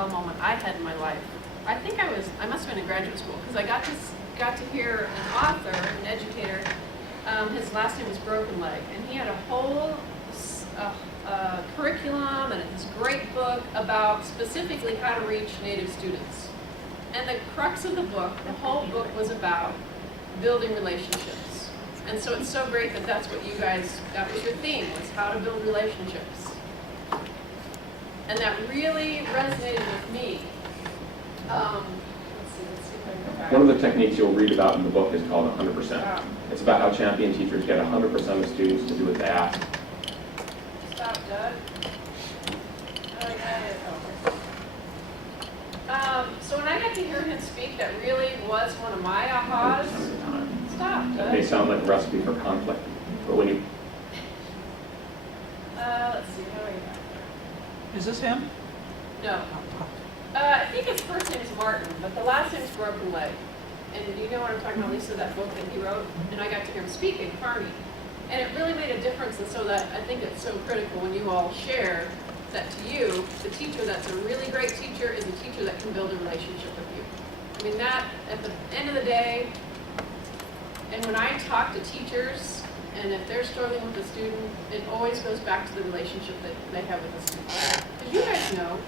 aha moment I had in my life. I think I must have been in graduate school, because I got to hear an author, an educator. His last name was Broken Leg, and he had a whole curriculum and this great book about specifically how to reach Native students. And the crux of the book, the whole book was about building relationships. And so it's so great that that's what you guys, that was your theme, was how to build relationships. And that really resonated with me. Let's see if I can go back. One of the techniques you'll read about in the book is called 100%. Wow. It's about how champion teachers get 100% of students to do what they ask. Stop, Doug. Oh, yeah, so when I got to hear him speak, that really was one of my ahas. 100% of the time. Stop, It Doug. may sound like a recipe for conflict, but when you... Let's see, how do I get Is this him? there? No. I think his first name's Martin, but the last name's Broken Leg. And you know what I'm talking about, Lisa, that book that he wrote? And I got to hear him speak in Carney. And it really made a difference, and so that I think it's so critical when you all share that to you, the teacher that's a really great teacher is a teacher that can build a relationship with you. I mean, that, at the end of the day, and when I talk to teachers, and if they're struggling with a student, it always goes back to the relationship that they have with the student. Because you guys know,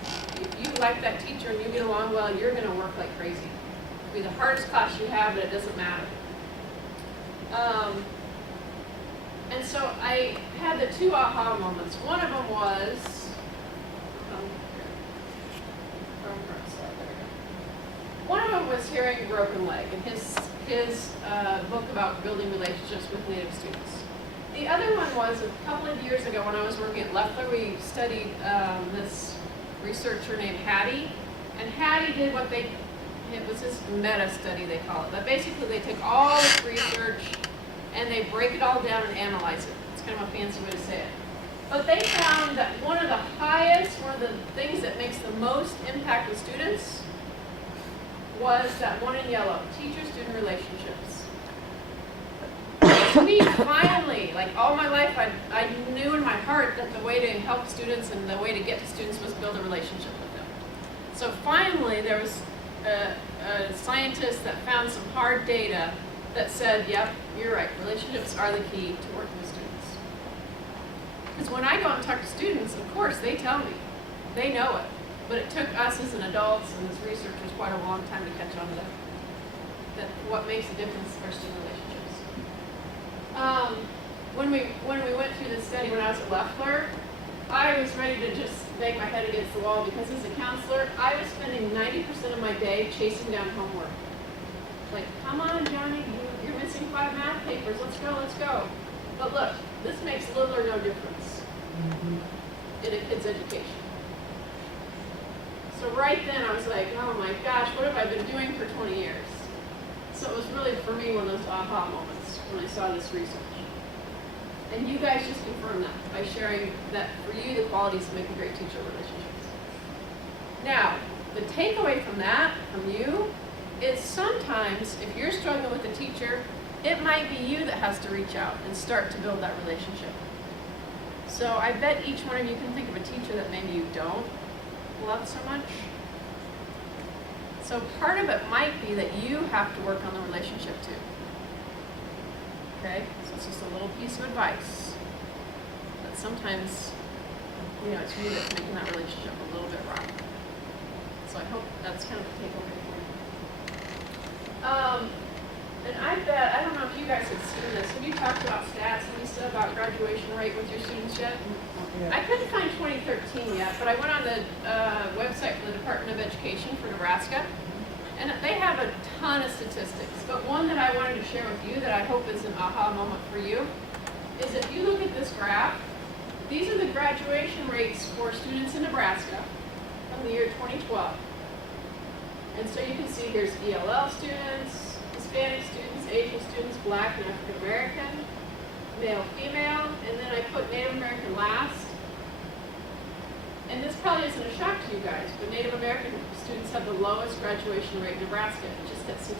if you like that teacher and you get along well, you're going to work like crazy. It'll be the hardest class you have, but it doesn't matter. And so I had the two aha moments. One of them was, one of them was hearing Broken Leg and his book about building relationships with Native students. The other one was a couple of years ago when I was working at Leffler. We studied this researcher named Hattie, and Hattie did it was this meta study they call it. But basically they take all this research and they break it all down and analyze it. It's kind of a fancy way to say it. But they found that one of the things that makes the most impact with students was that one in yellow, teacher-student relationships. To me, finally, like all my life, I knew in my heart that the way to help students and the way to get to students was build a relationship with them. So finally, there was a scientist that found some hard data that said, yep, you're right, relationships are the key to working with students. Because when I go out and talk to students, of course, they tell me. They know it. But it took us as an adults and as researchers quite a long time to catch on to that what makes a difference for student relationships. When we went through this study when I was at Leffler, I was ready to just bang my head against the wall because as a counselor, I was spending 90% of my day chasing down homework. Like, come on, Johnny, you're missing 5 math papers. Let's go, let's go. But look, this makes little or no difference in a kid's education. So right then I was like, oh my gosh, what have I been doing for 20 years? So it was really, for me, one of those aha moments when I saw this research. And you guys just confirmed that by sharing that for you, the qualities to make a great teacher relationships. Now, the takeaway from that, from you, is sometimes if you're struggling with a teacher, it might be you that has to reach out and start to build that relationship. So I bet each one of you can think of a teacher that maybe you don't love so much. So part of it might be that you have to work on the relationship too. Okay, so it's just a little piece of advice. But sometimes, it's you that's making that relationship a little bit rough. So I hope that's kind of a takeaway for you. And I bet, I don't know if you guys have seen this. Have you talked about stats, Lisa, about graduation rate with your students yet? Yeah. I couldn't find 2013 yet, but I went on the website for the Department of Education for Nebraska, and they have a ton of statistics. But one that I wanted to share with you that I hope is an aha moment for you is if you look at this graph, these are the graduation rates for students in Nebraska from the year 2012. And so you can see here's ELL students, Hispanic students, Asian students, Black and African American, male, female, and then I put Native American last. And this probably isn't a shock to you guys, but Native American students have the lowest graduation rate in Nebraska, just at 60%.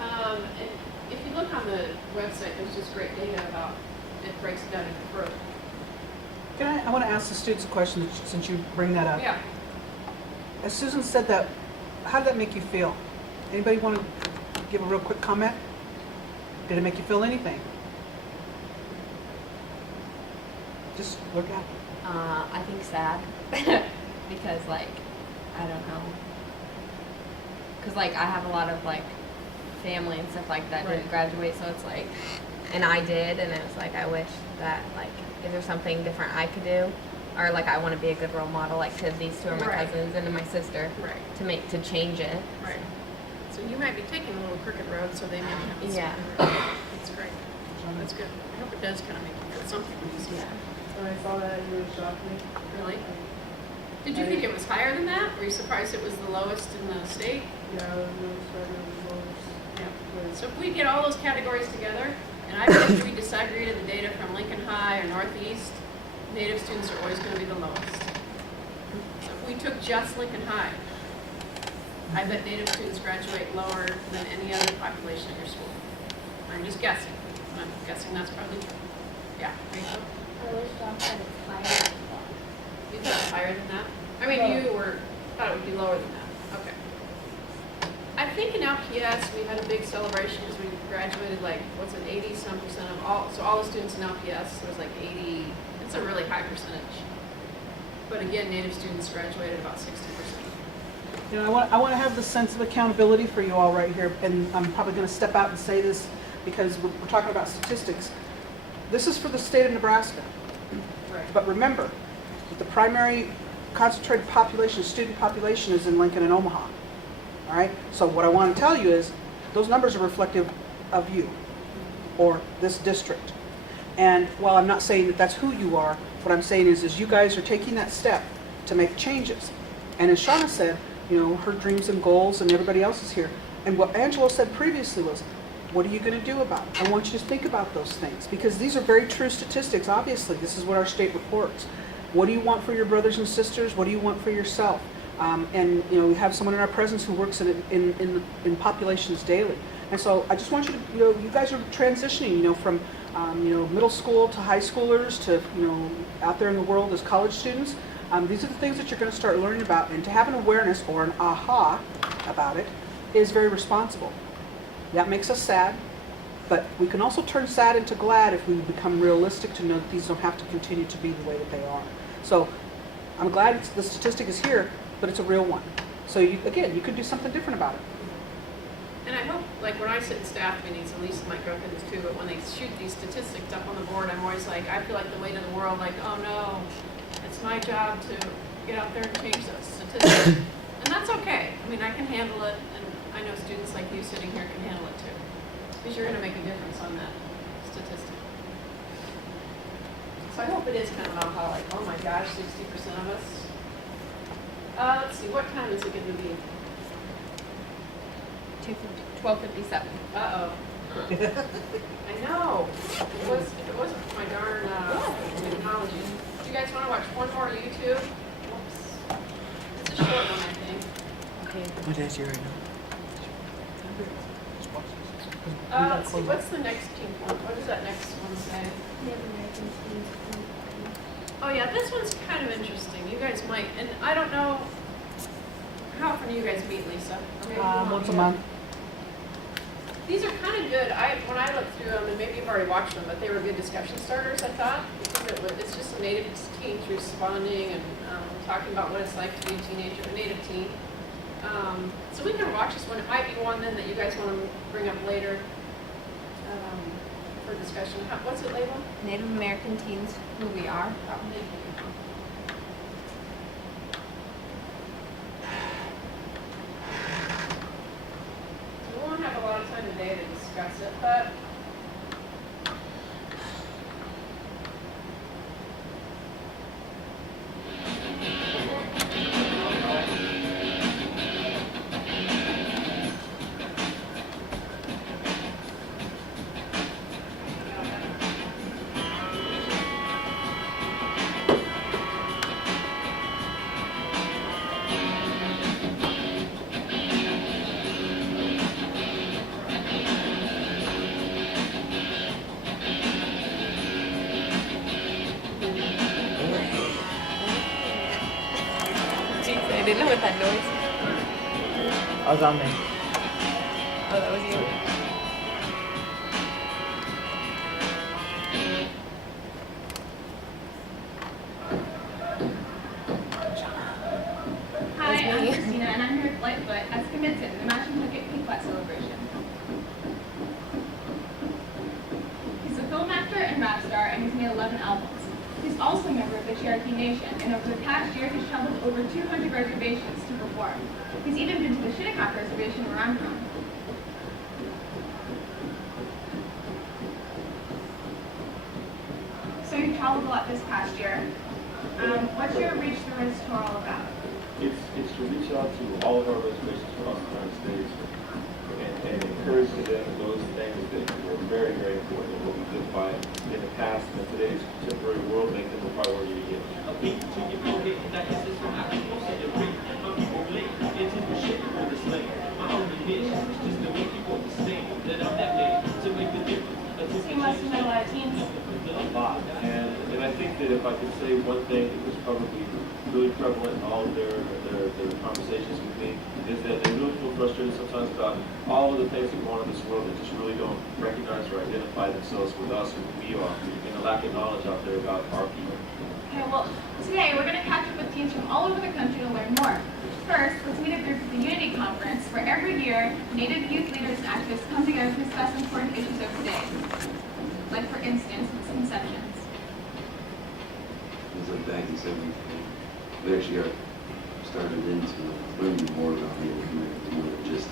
And if you look on the website, there's just great data about it, breaks it down into further. I want to ask the students a question since you bring that up. Yeah. As Susan said that, how did that make you feel? Anybody want to give a real quick comment? Did it make you feel anything? Just look at it. I think sad because like I don't know, because like I have a lot of like family and stuff like that didn't graduate, so it's like, and I did, and it's like I wish that like is there something different I could do, or like I want to be a good role model like to these two of my cousins and to my sister to change it. Right. So you might be taking a little crooked road, so they may have to. Yeah. That's great. That's good. I hope it does kind of make you feel something when you see that. When I saw that, it really shocked me. Really? Did you think it was higher than that? Were you surprised it was the lowest in the state? Yeah, I was really struggling with those. Yeah. So if we get all those categories together, and I bet if we disaggregated the data from Lincoln High or Northeast, Native students are always going to be the lowest. So if we took just Lincoln High, I bet Native students graduate lower than any other population in your school. I'm just guessing. I'm guessing that's probably true. Yeah. Rachel? I was shocked that it's higher. You thought it was higher than that? I mean, you thought it would be lower than that. Okay. I think in LPS we had a big celebration because we graduated like, what's it, 80-some% of all the students in LPS, there was like 80, it's a really high percentage. But again, Native students graduated about 60%. You know, I want to have the sense of accountability for you all right here, and I'm probably going to step out and say this because we're talking about statistics. This is for the state of Nebraska. Right. But remember, that the primary concentrated population, student population is in Lincoln and Omaha. All right? So what I want to tell you is those numbers are reflective of you or this district. And while I'm not saying that that's who you are, what I'm saying is you guys are taking that step to make changes. And as Shauna said, you know, her dreams and goals and everybody else is here. And what Angela said previously was, what are you going to do about it? I want you to think about those things because these are very true statistics. Obviously, this is what our state reports. What do you want for your brothers and sisters? What do you want for yourself? And you know, we have someone in our presence who works in populations daily. And so I just want you to, you know, you guys are transitioning, you know, from you know, middle school to high schoolers to, you know, out there in the world as college students. These are the things that you're going to start learning about, and to have an awareness or an aha about it is very responsible. That makes us sad, but we can also turn sad into glad if we become realistic to know that these don't have to continue to be the way that they are. So I'm glad the statistic is here, but it's a real one. So again, you could do something different about it. And I hope, like when I sit in staff meetings, and Lisa might go through this too, but when they shoot these statistics up on the board, I'm always like, I feel like the weight of the world, like, oh no, it's my job to get out there and change those statistics. And that's okay. I mean, I can handle it, and I know students like you sitting here can handle it too. Because you're going to make a difference on that statistic. So I hope it is kind of aha, like, oh my gosh, 60% of us. Let's see, what time is it going to be? 12:57. Uh-oh. I know. If it wasn't for my darn technology. Do you guys want to watch one more YouTube? Whoops. It's a short one, I think. Okay. What is your right Let's see, what's the next pink one? What does that next one say? Native American teens. Oh yeah, this one's kind of interesting. You guys might, and I don't know, how often do you guys meet, Lisa? Or maybe you won't Once a meet. month. These are kind of good. When I looked through them, and maybe you've already watched them, but they were good discussion starters, I thought. Because it's just a Native teens responding and talking about what it's like to be a teenager, a Native teen. So we can watch this one. It might be one then that you guys want to bring up later for discussion. What's it labeled? Native American teens, who we are. We won't have a lot of time today to discuss it, but didn't know what that noise was. I was on me. Oh, that was you. Hi, That's I'm me. Christina, and I'm here with Lightfoot as committed in the Matching Ticket Pink Flat celebration. He's a film actor and rap star, and he's made 11 albums. He's also a member of the Cherokee Nation, and over the past year, he's traveled over 200 reservations to perform. He's even been to the Shinnecock Reservation where I'm from. So you've traveled a lot this past year. What's your Reach the Ridge tour all about? It's to reach out to all of our reservations across the United States and encourage to them those things that were very, very important and what we live by in the past and in today's contemporary world, make them a priority again. So you must have met a lot of teens. A lot. And I think that if I could say one thing that was probably really prevalent in all of their conversations with me is that they really feel frustrated sometimes about all of the things that go on in this world that just really don't recognize or identify themselves with us and who we are, and the lack of knowledge out there about our people. Okay, well, today we're going to catch up with teens from all over the country to learn more. First, let's meet a group at the Unity Conference, where every year, Native youth leaders and activists come together to discuss important issues of today. Like, for instance, misconceptions. It's like back in 73, we actually got started into learning more about Native Americans, more than just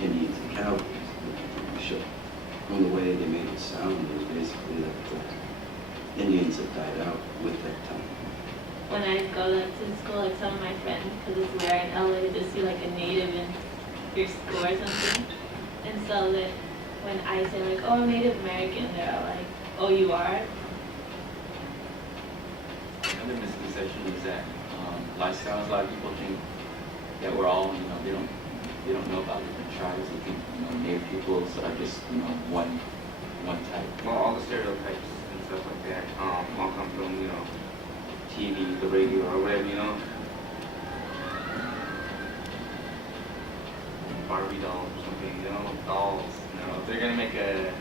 Indians and cowboys. The show. From the way they made it sound, it was basically that Indians have died out with that time. When I go to school, like some of my friends, because it's rare in LA to just see like a native in your school or something. And so that when I say like, oh, I'm Native American, they're all like, oh, you are? Another misconception is that lifestyles. A lot of people think that we're all, they don't know about different tribes. They think, Native peoples are just, one type. Well, all the stereotypes and stuff like that all come from, TV, the radio, or whatever, Barbie dolls or something, dolls. If they're gonna make a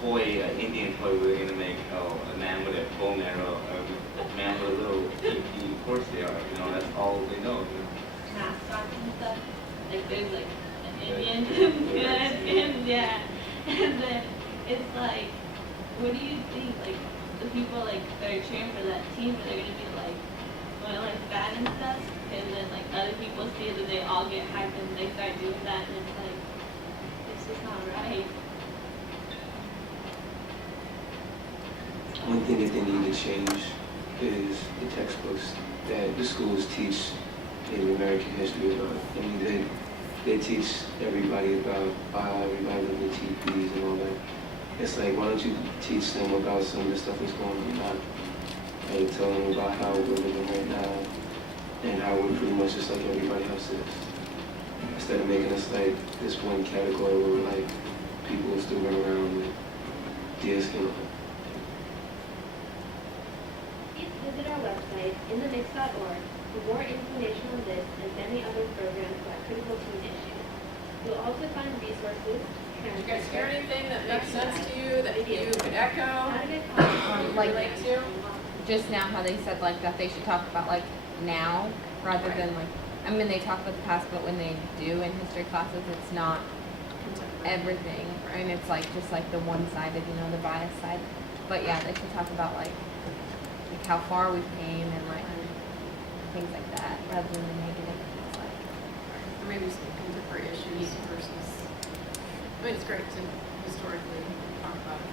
toy, an Indian toy, they're gonna make a man with a bow and arrow, a man with a little pinky horse there. That's all they know. Mascots and stuff. Like there's like an Indian, yeah. And then it's like, what do you think? Like the people like that are cheering for that team, are they gonna be like, like fat and stuff? And then like other people see that they all get hyped and they start doing that, and it's like, it's just not right. One thing that they need to change is the textbooks that the schools teach Native American history about. I mean, they teach everybody about everybody living in teepees and all that. It's like, why don't you teach them about some of the stuff that's going on now? Like, tell them about how we're living right now and how we're pretty much just like everybody else is. Instead of making us like this one category where we're like people who still run around with deer skin on. Please visit our website, inthemix.org, for more information on this and many other programs about critical teen issues. You'll also find resources. Did you guys hear anything that makes sense to you, that you could echo, How to get contact Like- relate to? Just now how they said like that they should talk about like now rather than like, I mean they talk about the past, but when they do in history classes it's not everything, and it's like just like the one-sided, the bias side. But yeah, they should talk about like how far we came and like things like that rather than the negative. It's like, Or maybe some contemporary issues versus, it's great to historically talk about it.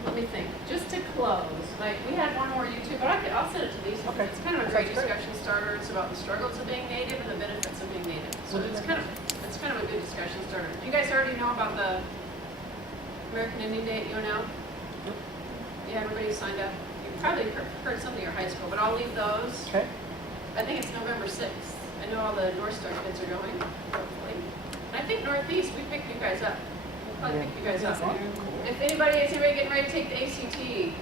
Let me think, just to close, like, we had one more YouTube, but I'll send it to Lisa. Okay. It's kind of a great discussion starter. It's about the struggles of being Native and the benefits of being Native. So it's kind of a good discussion starter. Do you guys already know about the American Indian Day at UNL? Yeah, everybody signed up. You probably heard something in your high school, but I'll leave those. Okay. I think it's November 6th. I know all the North Star kids are going, hopefully. And I think Northeast, we picked you guys up. We'll probably pick you guys up. If anybody is getting ready to take the ACT,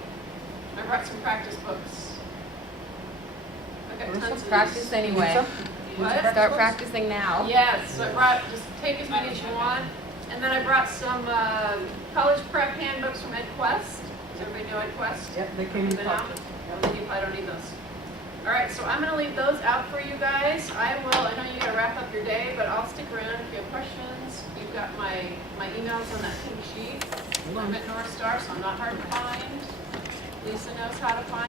I brought some practice books. got Let's tons of Practice these. anyway. What? Start practicing now. Yes, so I brought, just take as many as you want. And then I brought some college prep handbooks from EdQuest. Does everybody know EdQuest? Yep, they came in Been out? pocket. Well, then you probably don't need those. All right, so I'm gonna leave those out for you guys. I know you gotta wrap up your day, but I'll stick around if you have questions. You've got my emails on that pink sheet. I'm at North Star, so I'm not hard to find. Lisa knows how to find